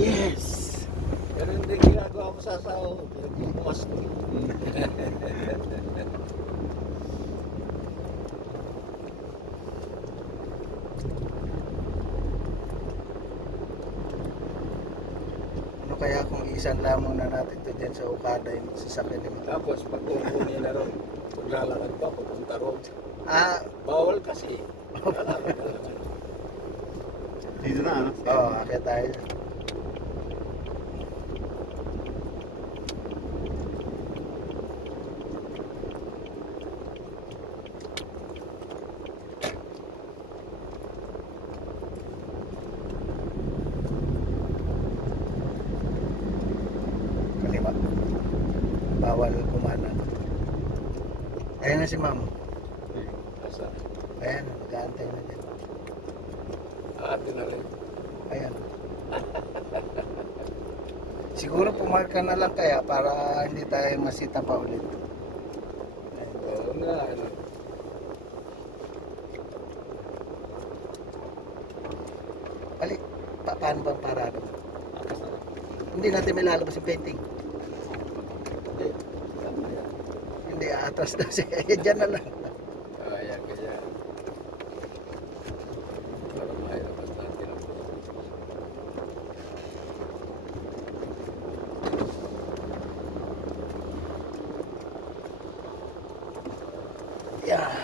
Yes! Ganun din ginagawa ko sa asawa ko. Pinagbubukas ko. Ano kaya kung isan lamang na natin to dyan sa Okada yung sasakyan ni Ma'am? Tapos pag kukunin na ron, paglalakad pa, pupunta ron. Ah, Bawal kasi. Lalakad ka lang. Dito na, ano? oo, akit tayo. Kaliwa. Bawal kumana. Ayan na si Ma'am. Asa? Ayan, mag-aantay na din. Ate na rin. Ayan. Siguro pumarka na lang kaya para hindi tayo masita pa ulit. Ayan. Oo nga, ano. Ali, paano bang parado? Akas na lang. Hindi natin may lalabas yung painting. Hindi. Tama yan. Hindi, atras daw siya. Diyan na lang. Kaya. Para mailabas natin ang Yeah.